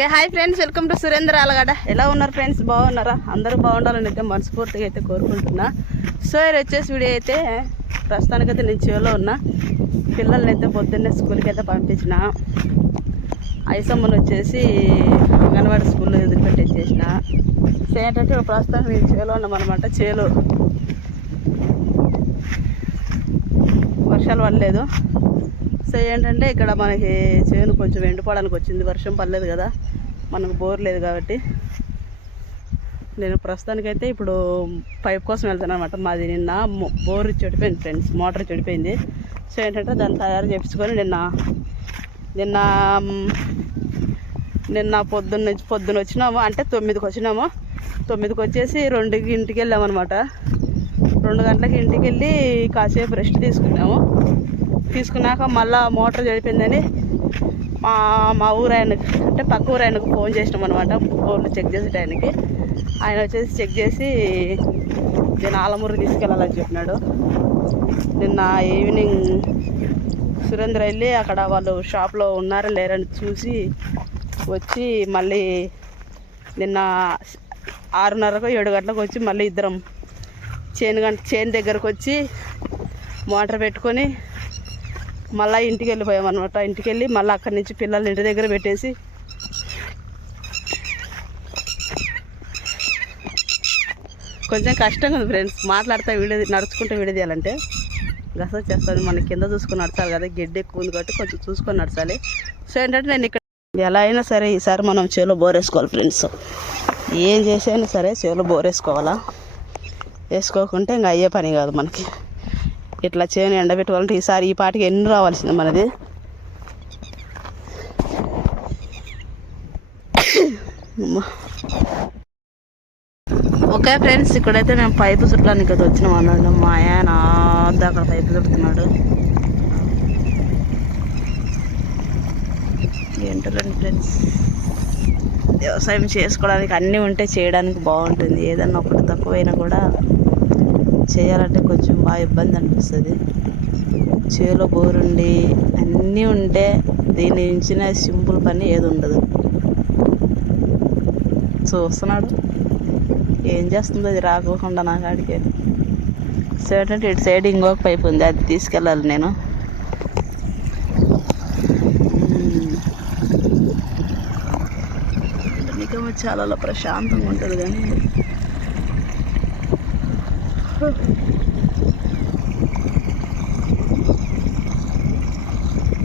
Okay hi friends, welcome to Surendra Allagadda. ఎలా ఉన్నారు friends? బాగున్నారా? అందరూ బాగుండాలని అయితే మనస్ఫూర్తిగా అయితే కోరుకుంటున్నా. సో ఇది వచ్చేసి వీడియో అయితే ప్రస్తుతానికైతే నేను చెవిలో ఉన్నా. పిల్లల్ని అయితే పొద్దున్నే స్కూల్కి అయితే పంపించిన. ఐసమ్మను వచ్చేసి అంగన్వాడీ స్కూల్లో వదిలిపెట్టేసేసిన. సో ఏంటంటే ప్రస్తుతానికి నేను చెవిలో ఉన్నామన్నమాట. చేలో వర్షాలు పడలేదు. సో ఏంటంటే ఇక్కడ మనకి చేను కొంచెం ఎండిపోవడానికి వచ్చింది. వర్షం పడలేదు కదా, మనకు బోర్ లేదు కాబట్టి నేను ప్రస్తుతానికైతే ఇప్పుడు పైప్ కోసం వెళ్తాను అనమాట. మాది నిన్న బోర్ చెడిపోయింది ఫ్రెండ్స్, మోటార్ చెడిపోయింది. సో ఏంటంటే దాన్ని తయారు చేయించుకొని నిన్న పొద్దున్న వచ్చినాము. అంటే 9కి వచ్చినాము. 9కి వచ్చేసి 2కి ఇంటికి వెళ్ళామన్నమాట. 2 గంటలకి ఇంటికి వెళ్ళి కాసేపు రెస్ట్ తీసుకున్నాక మళ్ళీ మోటార్ చెడిపోయిందని మా ఊరు ఆయనకి, అంటే పక్క ఊరు ఆయనకు ఫోన్ చేసినాం అనమాట. బోర్లు చెక్ చేసే టైంకి ఆయన వచ్చేసి చెక్ చేసి నేను ఆలమూరు తీసుకెళ్ళాలని చెప్పినాడు. నిన్న ఈవినింగ్ సురేంద్ర వెళ్ళి అక్కడ వాళ్ళు షాప్లో ఉన్నారా లేరని చూసి వచ్చి మళ్ళీ నిన్న 6:30కో 7 గంటలకు వచ్చి మళ్ళీ ఇద్దరం చేను దగ్గరకు వచ్చి మోటార్ పెట్టుకొని మళ్ళీ ఇంటికి వెళ్ళిపోయామన్నమాట. ఇంటికి వెళ్ళి మళ్ళీ అక్కడి నుంచి పిల్లల్ని ఇంటి దగ్గర పెట్టేసి కొంచెం కష్టంగా ఉంది ఫ్రెండ్స్. మాట్లాడతా నడుచుకుంటూ వీడియో తీయాలంటే గస చేస్తుంది. మన కింద చూసుకొని నడచాలి కదా, గడ్డి ఎక్కువ ఉంది కాబట్టి కొంచెం చూసుకొని నడచాలి. సో ఏంటంటే నేను ఇక్కడ ఎలా అయినా సరే ఈసారి మనం చేలో బోర్ వేసుకోవాలి ఫ్రెండ్స్. ఏం చేసైనా సరే చేలో బోర్ వేసుకోకుంటే ఇంకా అయ్యే పని కాదు మనకి. ఇట్లా చేను ఎండబెట్టుకోవాలంటే ఈసారి ఈ పాటికి ఎన్ని రావాల్సింది మనది. ఓకే ఫ్రెండ్స్, ఇక్కడైతే మేము పైపు చుట్టడానికి అయితే వచ్చినాం అన్నాడు. మా ఆయన అక్కడ పైపు చుడుతున్నాడు. ఏంటండి ఫ్రెండ్స్, వ్యవసాయం చేసుకోవడానికి అన్నీ ఉంటే చేయడానికి బాగుంటుంది. ఏదన్నా ఒకటి తక్కువైనా కూడా చేయాలంటే కొంచెం బాగా ఇబ్బంది అనిపిస్తుంది. చేలో బోరుండి అన్నీ ఉంటే దీని మించిన సింపుల్ పని ఏది ఉండదు. చూస్తున్నాడు ఏం చేస్తుందో అది రాకోకుండా నా కాడికి. సో ఏంటంటే ఇటు సైడ్ ఇంకొక పైపు ఉంది, అది తీసుకెళ్ళాలి నేను. నిజంగా చాలా ప్రశాంతంగా ఉంటుంది. కానీ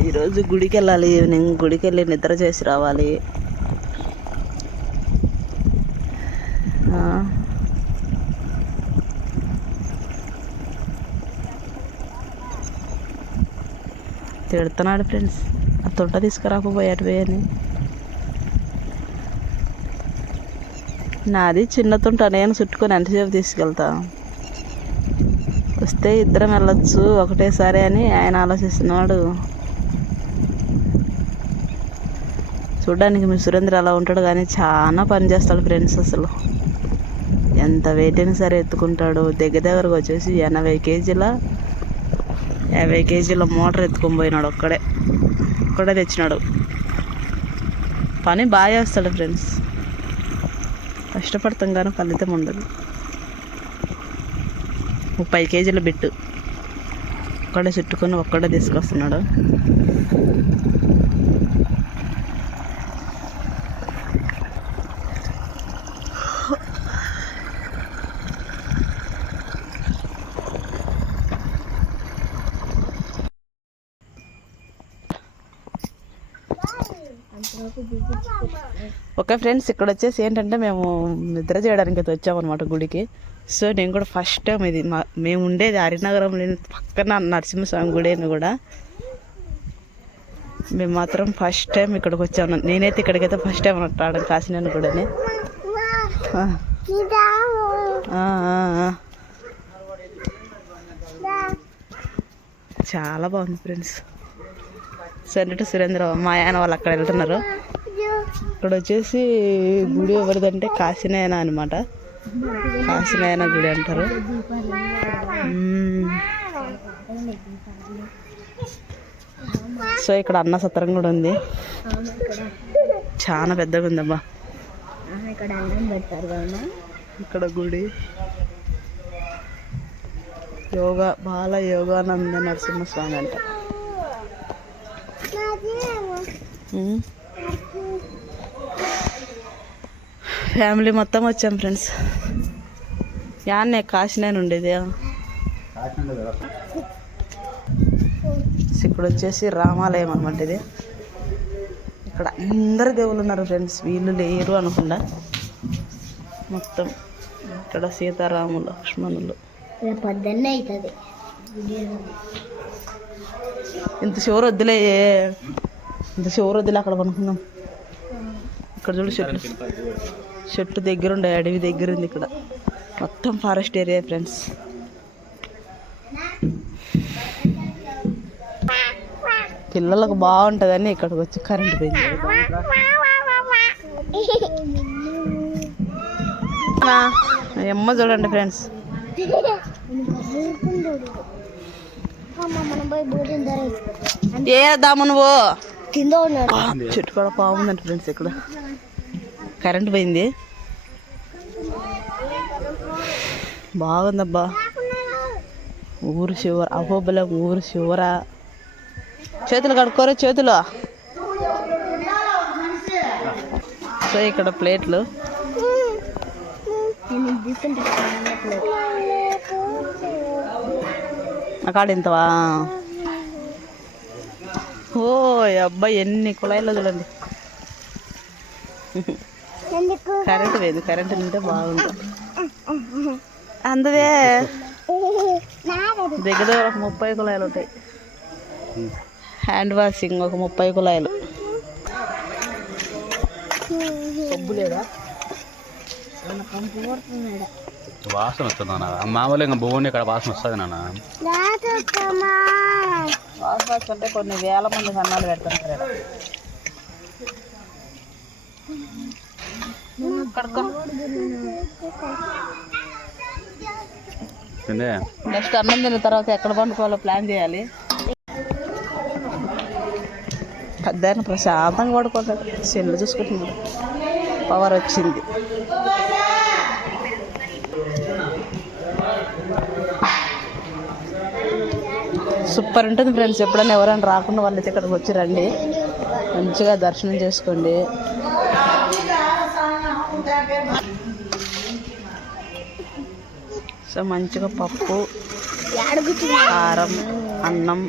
ఈరోజు గుడికి వెళ్ళాలి. ఈవినింగ్ గుడికి వెళ్ళి నిద్ర చేసి రావాలి. తిడుతున్నాడు ఫ్రెండ్స్, ఆ తొట్ట తీసుకురాకపోయాడు పోయని. నాది చిన్న తుంట, నేను చుట్టుకొని ఎంతసేపు తీసుకెళ్తా. వస్తే ఇద్దరం వెళ్ళొచ్చు ఒకటేసారి అని ఆయన ఆలోచిస్తున్నాడు. చూడ్డానికి మీ సురేంద్ర అలా ఉంటాడు కానీ చాలా పని చేస్తాడు ఫ్రెండ్స్. అసలు ఎంత వెయిట్ అయినా సరే ఎత్తుకుంటాడు. దగ్గరకు వచ్చేసి 50 కేజీల మోటార్ ఎత్తుకొని పోయినాడు. ఒక్కడే తెచ్చినాడు. పని బాగా చేస్తాడు ఫ్రెండ్స్. కష్టపడతాం కానీ ఫలితం ఉండదు. 30 కేజీల బిట్టు ఒక్కడే చుట్టుకొని ఒక్కడే తీసుకొస్తున్నాడు. ఓకే ఫ్రెండ్స్, ఇక్కడ వచ్చేసి ఏంటంటే మేము నిద్ర చేయడానికి అయితే వచ్చామన్నమాట గుడికి. సో నేను కూడా ఫస్ట్ టైం ఇది మేము ఉండేది హరినగరంలో పక్కన నరసింహస్వామి గుడి అని కూడా మేము మాత్రం ఫస్ట్ టైం ఇక్కడికి వచ్చాము. నేనైతే ఇక్కడికైతే ఫస్ట్ టైం రావడం కాశీనారాయణ గుడిని. చాలా బాగుంది ఫ్రెండ్స్. సో ఏంటంటే సురేంద్ర మా ఆయన వాళ్ళు అక్కడ వెళ్తున్నారు. ఇక్కడ వచ్చేసి గుడి ఎవరిదంటే కాశీనారాయణ అనమాట. కాశీనారాయణ గుడి అంటారు. సో ఇక్కడ అన్న సత్రం కూడా ఉంది. చాలా పెద్దగా ఉందమ్మా. ఇక్కడ అన్నం పెడతారు కదా, ఇక్కడ గుడి యోగా బాల యోగానంద నరసింహస్వామి అంట. ఫ్యామిలీ మొత్తం వచ్చాం ఫ్రెండ్స్. యాన్నే కాశీనాయన ఉండేది. ఇక్కడ వచ్చేసి రామాలయం అనమాట. ఇది ఇక్కడ అందరు దేవుళ్ళు ఉన్నారు ఫ్రెండ్స్, వీళ్ళు లేరు అనుకుండా. మొత్తం ఇక్కడ సీతారాములు లక్ష్మణులు. పొద్దున్నే అవుతుంది. ఇంత చివరి వద్దులే, ఇంత చివరి వద్దులే, అక్కడ కొనుక్కుందాం. ఇక్కడ చూడు చెట్టు దగ్గర ఉండే, అడవి దగ్గర ఉంది. ఇక్కడ మొత్తం ఫారెస్ట్ ఏరియా ఫ్రెండ్స్. పిల్లలకు బాగుంటుందని ఇక్కడికి వచ్చి కరెంట్ పోయింది. అమ్మ చూడండి ఫ్రెండ్స్, ఏ దాము నువ్వు చెట్టు కూడా బాగుందంట ఫ్రెండ్స్. ఇక్కడ కరెంట్ పోయింది, బాగుందబ్బా. ఊరు శివర అహోబలం, ఊరు శివర. చేతులు కడుక్కోరు చేతులు. సో ఇక్కడ ప్లేట్లు, అక్కడ ఇంతవా. ఓ అబ్బాయి ఎన్ని కుళాయిలో చూడండి. కరెంట్ లేదు, కరెంట్ ఉంటే బాగుంది. అందుకే దగ్గర దగ్గర ఒక 30 కుళాయిలు ఉంటాయి. హ్యాండ్ వాషింగ్ ఒక 30 కుళాయిలు. సబ్బు లేదా, వాసన వస్తుంది నాన్న. మామూలుగా ఇంకా భూమి ఇక్కడ వాసన వస్తుంది నాన్న. వాసన వస్తుంటే కొన్ని వేల మంది సన్నాలు పెడుతుంటారు. నెక్స్ట్ అన్నం తిన్న తర్వాత ఎక్కడ పండుకోవాలో ప్లాన్ చేయాలి. పెద్ద ప్రశాంతంగా పడుకుంటాడు, సెల్లు చూసుకుంటున్నాడు. పవర్ వచ్చింది. సూపర్ ఉంటుంది ఫ్రెండ్స్. ఎప్పుడైనా ఎవరైనా రాకుండా వాళ్ళైతే ఇక్కడికి వచ్చి రండి, మంచిగా దర్శనం చేసుకోండి. సో మంచిగా పప్పు, కారం, అన్నం.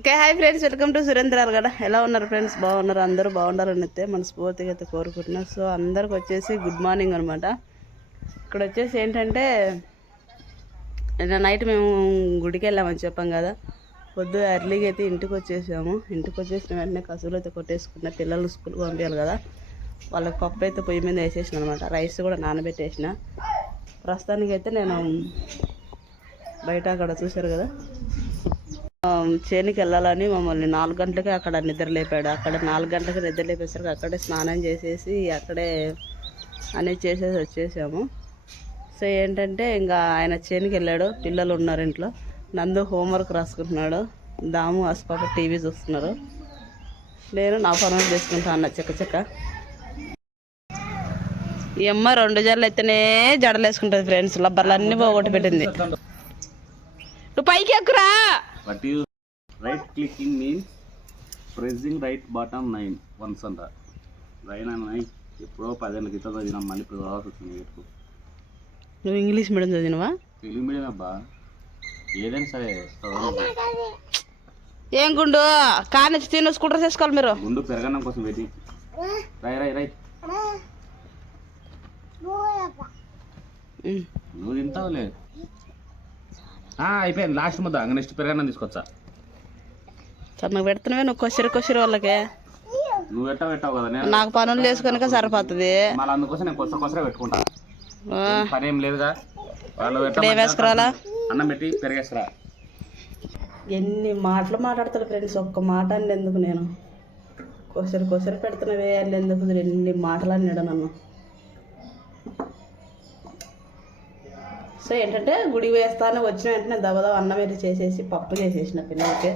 Okay hi friends, welcome to సురేంద్రాలు కదా. ఎలా ఉన్నారు ఫ్రెండ్స్? బాగున్నారు, అందరూ బాగుండాలని అయితే మనస్ఫూర్తిగా అయితే కోరుకుంటున్నాను. సో అందరికి వచ్చేసి గుడ్ మార్నింగ్ అనమాట. ఇక్కడ వచ్చేసి ఏంటంటే నైట్ మేము గుడికి వెళ్ళామని చెప్పాం కదా. పొద్దు ఎర్లీగా అయితే ఇంటికి వచ్చేసాము. ఇంటికి వచ్చేసిన వెంటనే కసువులు అయితే కొట్టేసుకున్న, పిల్లలు స్కూల్కి పంపించాలి కదా. వాళ్ళకి పప్పు అయితే పొయ్యి మీద వేసేసిన అనమాట. రైస్ కూడా నానబెట్టేసిన. ప్రస్తుతానికి అయితే నేను బయట అక్కడ చూశారు కదా, చేనికి వెళ్ళాలని మమ్మల్ని 4 గంటలకి అక్కడ నిద్ర లేపాడు. అక్కడ 4 గంటలకి నిద్ర లేపేసరికి అక్కడే స్నానం చేసేసి అక్కడే అనేది చేసేసి వచ్చేసాము. సో ఏంటంటే ఇంకా ఆయన చేనికి వెళ్ళాడు, పిల్లలు ఉన్నారు ఇంట్లో. నందు హోంవర్క్ రాసుకుంటున్నాడు, దాము అస్పాప టీవీ చూస్తున్నారు. నేను నా పనులు చేసుకుంటా అన్న చెక్క. ఈ అమ్మ 2 జడలు అయితేనే జడలు వేసుకుంటుంది ఫ్రెండ్స్. లబ్బర్లు అన్నీ పోగొట్టి పెట్టింది. నువ్వు పైకి ఎక్కురా. Right clicking means pressing right button 9 once అంట. రైనా 9 ఎప్పుడో 10 ఏళ్ళ క్రితం చదివినా, మళ్ళీ ఇప్పుడు రావాల్సి వచ్చింది. నువ్వు ఇంగ్లీష్ మీడియం చదివినవా? తెలుగు మీడియం అబ్బా. ఏదైనా సరే ఏం గుండు కానీ తిన్న స్కూటర్ చేసుకోవాలి మీరు. గుండు పెరగడం కోసం పెట్టి రైట్ నువ్వు తింటావులే. అయిపోయింది లాస్ట్ ముద్ద. నెక్స్ట్ పెరగన్నం తీసుకొచ్చా. సార్ నువ్వు పెడుతున్నావే, నువ్వు కొసిరి వాళ్ళకే. నువ్వు పెట్టావు కదా, నాకు పనులు చేసుకుని సరిపోతుంది. మళ్ళీ అందుకోసం నేను కొసరే పెట్టుకుంటా. పని ఏం లేదుగా. వాళ్ళు వేసుకురాలా, అన్నం పెట్టి పెరిగేస్తారా. ఎన్ని మాటలు మాట్లాడతాడు ఫ్రెండ్స్. ఒక్క మాట అండి ఎందుకు, నేను కొసరి పెడుతున్నావే అండి ఎందుకు, ఎన్ని మాటలు అన్నాడు నన్ను. సో ఏంటంటే గుడికి వేస్తానే వచ్చిన వెంటనే దబదబ అన్నం అయితే చేసేసి పప్పు చేసేసిన పిల్లలకి.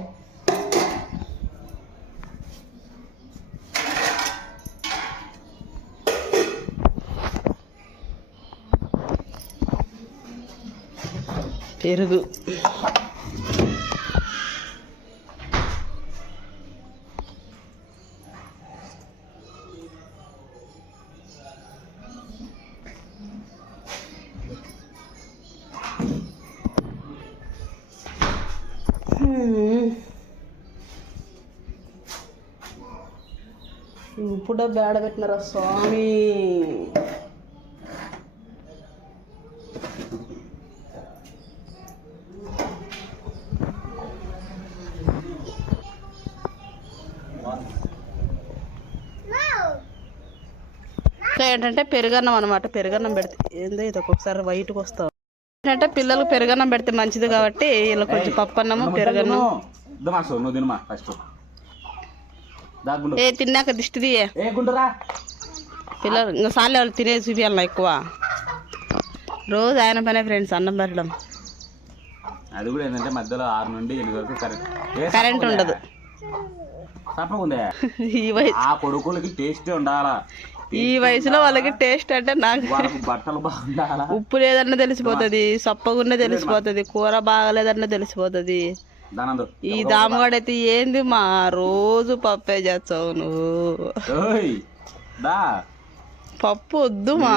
పెరుగు, ఉప్పు డబ్బు ఆడబెట్టినారా స్వామి. ఇంకా ఏంటంటే పెరుగన్నం అనమాట. పెరుగన్నం పెడితే ఏందో ఇది ఒక్కొక్కసారి వైట్కి వస్తాం. ఏంటంటే పిల్లలకు పెరుగన్నం పెడితే మంచిది కాబట్టి ఇలా కొంచెం పప్పు అన్నము పెరుగన్నం. నువ్వు తినమా ఫస్ట్. ఏ తిన్నాక దిష్టిది పిల్లలు ఇంకా సార్లు వాళ్ళు తినేది చూపించాలి ఎక్కువ. రోజు ఆయన పనే ఫ్రెండ్స్ అన్నం పెట్టడం. అది కూడా ఏంటంటే మధ్యలో 6 నుండి 8 వరకు కరెంట్ ఉండదు. తప్పకుందే ఈ వయసు ఆ కొడుకులకి టేస్ట్ ఉండాలా. ఈ వయసులో వాళ్ళకి టేస్ట్ అంటే నాకు బట్టలు బాగుండాలా. ఉప్పు లేదన్నా తెలిసిపోతుంది, సప్పగున్నా తెలిసిపోతుంది, కూర బాగలేదన్నా తెలిసిపోతుంది. ఈ దామగాడైతే ఏంది మా రోజు పప్పే చేస్తావు నువ్వు. పప్పు వద్దు మా.